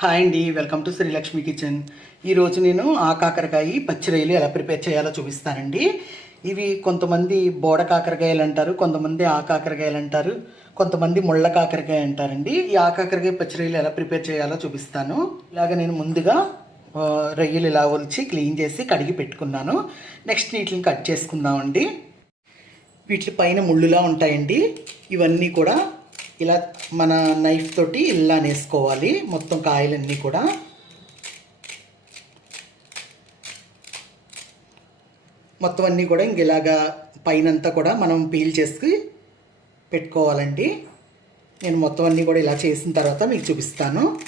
Hi అండి welcome to Srilakshmi kitchen. ఈరోజు నేను ఆ కాకరకాయ పచ్చిరొయ్యలు ఎలా ప్రిపేర్ చేయాలో చూపిస్తానండి. ఇవి కొంతమంది బోడ కాకరకాయలు అంటారు కొంతమంది ఆ కాకరకాయలు అంటారు కొంతమంది ముళ్ళ కాకరకాయ అంటారండి. ఈ ఆ కాకరకాయ పచ్చిరొయ్యలు ఎలా ప్రిపేర్ చేయాలో చూపిస్తాను. ఇలాగ నేను ముందుగా రొయ్యలు ఇలా ఒలిచి క్లీన్ చేసి కడిగి పెట్టుకున్నాను. నెక్స్ట్ వీటిని కట్ చేసుకుందామండి. వీటి పైన ముళ్ళులా ఉంటాయండి. ఇవన్నీ కూడా ఇలా మన నైఫ్ తోటి ఇలా నేసుకోవాలి. మొత్తం కాయలన్నీ కూడా. మొత్తం అన్నీ కూడా ఇంక ఇలాగా పైనంతా కూడా మనం పీల్ చేసి పెట్టుకోవాలండి. నేను మొత్తం అన్నీ కూడా ఇలా చేసిన తర్వాత మీకు చూపిస్తాను.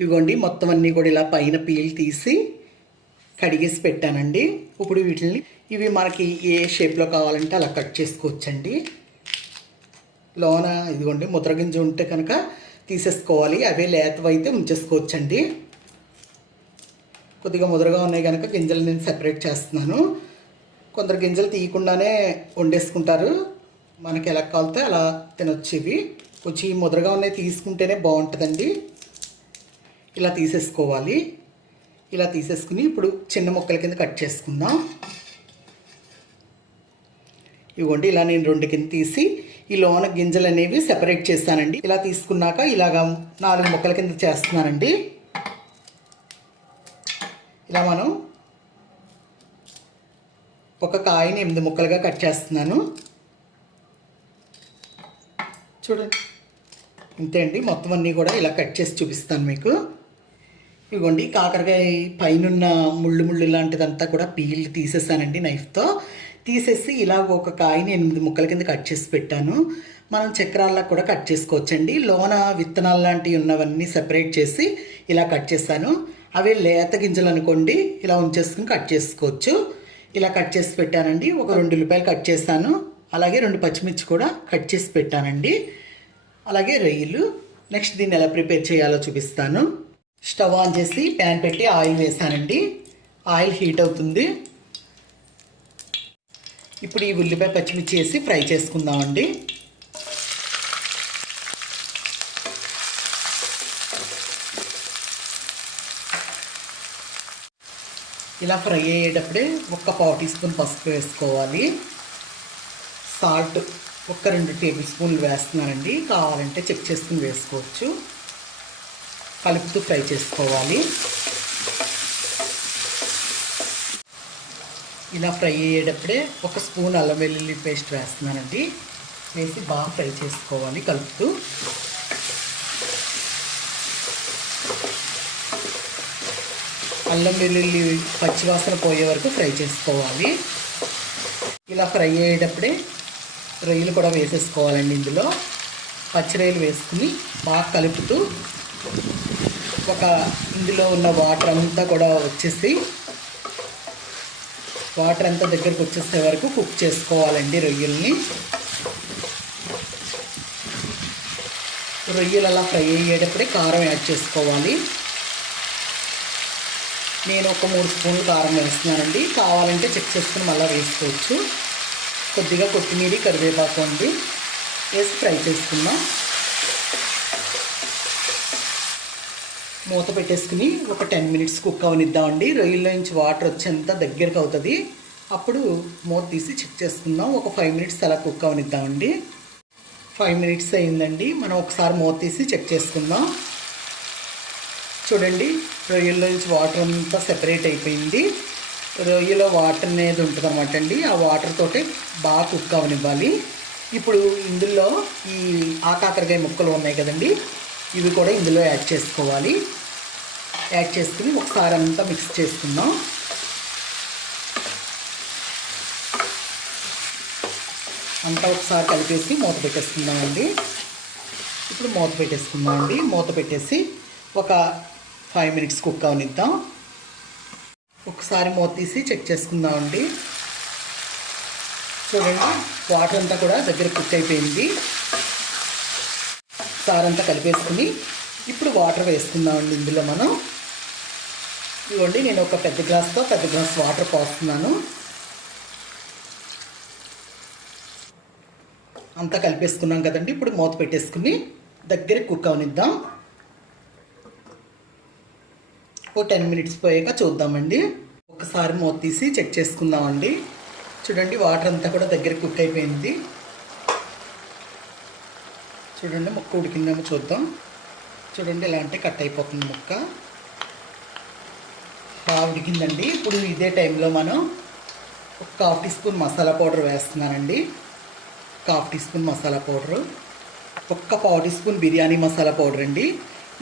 ఇదిగోండి మొత్తం అన్నీ కూడా ఇలా పైన పీల్ తీసి కడిగేసి పెట్టానండి. ఇప్పుడు వీటిని ఇవి మనకి ఏ షేప్లో కావాలంటే అలా కట్ చేసుకోవచ్చండి. లోన ఇదిగోండి ముద్రగింజ ఉంటే కనుక తీసేసుకోవాలి. అవే లేతవైతే ఉంచేసుకోవచ్చండి. కొద్దిగా ముద్రగా ఉన్నాయి కనుక గింజలు నేను సెపరేట్ చేస్తున్నాను. కొందరు గింజలు తీయకుండానే వండేసుకుంటారు. మనకి ఎలా కావాలితే అలా తినొచ్చు ఇవి. కొంచెం ముద్రగా ఉన్నాయి తీసుకుంటేనే బాగుంటుందండి. ఇలా తీసేసుకోవాలి. ఇలా తీసేసుకుని ఇప్పుడు చిన్న ముక్కల కింద కట్ చేసుకుందాం. ఇవ్వండి ఇలా నేను రెండు కింద తీసి ఈ లోన గింజలు అనేవి సెపరేట్ చేస్తానండి. ఇలా తీసుకున్నాక ఇలాగ నాలుగు ముక్కల కింద చేస్తున్నానండి. ఇలా మనం ఒక కాయని ఎనిమిది ముక్కలుగా కట్ చేస్తున్నాను. చూడండి. అంతే అండి. మొత్తం అన్నీ కూడా ఇలా కట్ చేసి చూపిస్తాను మీకు. ఇదిగోండి కాకరకాయ పైనున్న ముళ్ళు ముళ్ళు లాంటిదంతా కూడా పీల్ తీసేసానండి నైఫ్తో తీసేసి ఇలా ఒక కాయని ఎనిమిది ముక్కల కింద కట్ చేసి పెట్టాను. మనం చక్రాల్లో కూడా కట్ చేసుకోవచ్చండి. లోన విత్తనాలు లాంటివి ఉన్నవన్నీ సెపరేట్ చేసి ఇలా కట్ చేశాను అవి లేత గింజలు అనుకోండి ఇలా ఉంచేసుకుని కట్ చేసుకోవచ్చు. ఇలా కట్ చేసి పెట్టానండి. ఒక రెండు ఉల్లిపాయలు కట్ చేశాను అలాగే రెండు పచ్చిమిర్చి కూడా కట్ చేసి పెట్టానండి. అలాగే రొయ్యలు. నెక్స్ట్ దీన్ని ఎలా ప్రిపేర్ చేయాలో చూపిస్తాను. స్టవ్ ఆన్ చేసి ప్యాన్ పెట్టి ఆయిల్ వేసానండి. ఆయిల్ హీట్ అవుతుంది. ఇప్పుడు ఈ ఉల్లిపాయ పచ్చిమిర్చి వేసి ఫ్రై చేసుకుందామండి. ఇలా ఫ్రై అయ్యేటప్పుడే ఒక్క పావు టీ స్పూన్ పసుపు వేసుకోవాలి. సాల్ట్ ఒక రెండు టేబుల్ స్పూన్లు వేస్తున్నానండి. కావాలంటే చెక్ చేసుకుని వేసుకోవచ్చు. కలుపుతూ ఫ్రై చేసుకోవాలి. ఇలా ఫ్రై అయ్యేటప్పుడే ఒక స్పూన్ అల్లం వెల్లుల్లి పేస్ట్ వేస్తున్నానండి. వేసి బాగా ఫ్రై చేసుకోవాలి కలుపుతూ. అల్లం వెల్లుల్లి పచ్చివాసన పోయే వరకు ఫ్రై చేసుకోవాలి. ఇలా ఫ్రై అయ్యేటప్పుడే రొయ్యలు కూడా వేసేసుకోవాలండి ఇందులో. పచ్చి రొయ్యలు వేసుకుని బాగా కలుపుతూ ఒక ఇందులో ఉన్న వాటర్ అంతా కూడా వచ్చేసి వాటర్ అంతా దగ్గరకు వచ్చేసే వరకు కుక్ చేసుకోవాలండి రొయ్యల్ని. రొయ్యలు అలా ఫ్రై అయ్యేటప్పుడే కారం యాడ్ చేసుకోవాలి. నేను ఒక మూడు స్పూన్లు కారం వేస్తున్నానండి. కావాలంటే చెక్ చేసుకుని మళ్ళీ వేసుకోవచ్చు. కొద్దిగా కొత్తిమీర కరివేపాకు అండి. వేసి ఫ్రై చేసుకుందాం. మూత పెట్టేసుకుని ఒక టెన్ మినిట్స్ కుక్ అవనిద్దామండి. రొయ్యల్లో నుంచి వాటర్ వచ్చేంత దగ్గరకు అవుతుంది. అప్పుడు మూత తీసి చెక్ చేసుకుందాం. ఒక ఫైవ్ మినిట్స్ అలా కుక్ అవనిద్దామండి. ఫైవ్ మినిట్స్ అయిందండి. మనం ఒకసారి మూత తీసి చెక్ చేసుకుందాం. చూడండి రొయ్యల్లో నుంచి వాటర్ అంతా సెపరేట్ అయిపోయింది. రొయ్యలో వాటర్ అనేది ఉంటుంది అనమాట అండి. ఆ వాటర్ తోటి బాగా కుక్ అవనివ్వాలి. ఇప్పుడు ఇందులో ఈ ఆకాకరకాయ ముక్కలు ఉన్నాయి కదండి. ఇవి కూడా ఇందులో యాడ్ చేసుకోవాలి. యాడ్ చేసుకుని ఒకసారి అంతా మిక్స్ చేసుకుందాం. అంతా ఒకసారి కలిపేసి మూత పెట్టేసుకుందామండి. ఇప్పుడు మూత పెట్టేసుకుందామండి. మూత పెట్టేసి ఒక ఫైవ్ మినిట్స్ కుక్ అవనిద్దాం. ఒకసారి మూత తీసి చెక్ చేసుకుందామండి. చూడండి వాటర్ అంతా కూడా దగ్గర కుక్ అయిపోయింది. సారంతా కలిపేసుకుని ఇప్పుడు వాటర్ వేసుకుందామండి ఇందులో మనం. ఇవ్వండి నేను ఒక పెద్ద గ్లాస్తో పెద్ద గ్లాస్ వాటర్ పోస్తున్నాను. అంతా కలిపేసుకున్నాం కదండి ఇప్పుడు మూత పెట్టేసుకుని దగ్గర కుక్ అవనిద్దాం. ఓ టెన్ మినిట్స్ పోయాక చూద్దామండి. ఒకసారి మూత తీసి చెక్ చేసుకుందామండి. చూడండి వాటర్ అంతా కూడా దగ్గర కుక్ అయిపోయింది. చూడండి ముక్క ఉడికిందేమో చూద్దాం. చూడండి ఇలా అంటే కట్ అయిపోతుంది ముక్క. ఉడికిందండి. ఇప్పుడు ఇదే టైంలో మనం ఒక half teaspoon masala powder వేస్తున్నానండి. ఒక half teaspoon masala powder. ఒక్క పావు teaspoon biryani masala powder అండి.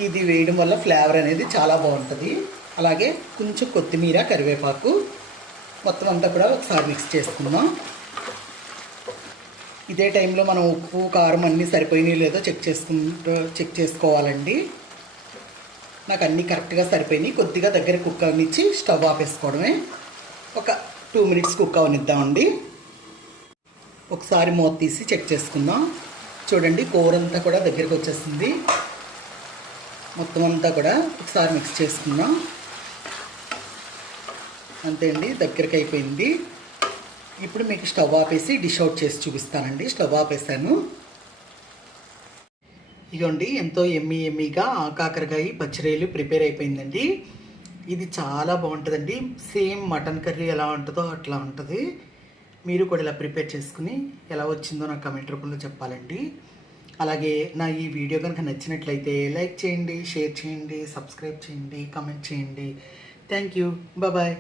ఇది వేయడం వల్ల ఫ్లేవర్ అనేది చాలా బాగుంటుంది. అలాగే కొంచెం కొత్తిమీర కరివేపాకు మొత్తం అంతా కూడా ఒకసారి మిక్స్ చేసుకుందాం. ఇదే టైంలో మనం ఉప్పు కారం అన్నీ సరిపోయినాయి లేదో చెక్ చేసుకుంటూ చెక్ చేసుకోవాలండి. నాకు అన్నీ కరెక్ట్గా సరిపోయినాయి. కొద్దిగా దగ్గర కుక్ అవనిచ్చి స్టవ్ ఆపేసుకోవడమే. ఒక టూ మినిట్స్ కుక్ అవనిద్దామండి. ఒకసారి మూత తీసి చెక్ చేసుకుందాం. చూడండి కూర అంతా కూడా దగ్గరికి వచ్చేసింది. మొత్తం అంతా కూడా ఒకసారి మిక్స్ చేసుకుందాం. అంతే అండి దగ్గరికి అయిపోయింది. ఇప్పుడు మీకు స్టవ్ ఆపేసి డిష్ అవుట్ చేసి చూపిస్తానండి. స్టవ్ ఆపేసాను. ఇదిగోండి ఎంతో ఎమ్మి ఎమ్మిగా ఆకాకరకాయ పచ్చిరేలు ప్రిపేర్ అయిపోయిందండి. ఇది చాలా బాగుంటుందండి. సేమ్ మటన్ కర్రీ ఎలా ఉంటుందో అట్లా ఉంటుంది. మీరు కూడా ఇలా ప్రిపేర్ చేసుకుని ఎలా వచ్చిందో నాకు కమెంట్ రూపంలో చెప్పాలండి. అలాగే నా ఈ వీడియో కనుక నచ్చినట్లయితే లైక్ చేయండి షేర్ చేయండి సబ్స్క్రైబ్ చేయండి కామెంట్ చేయండి. Thank you. బాయ్.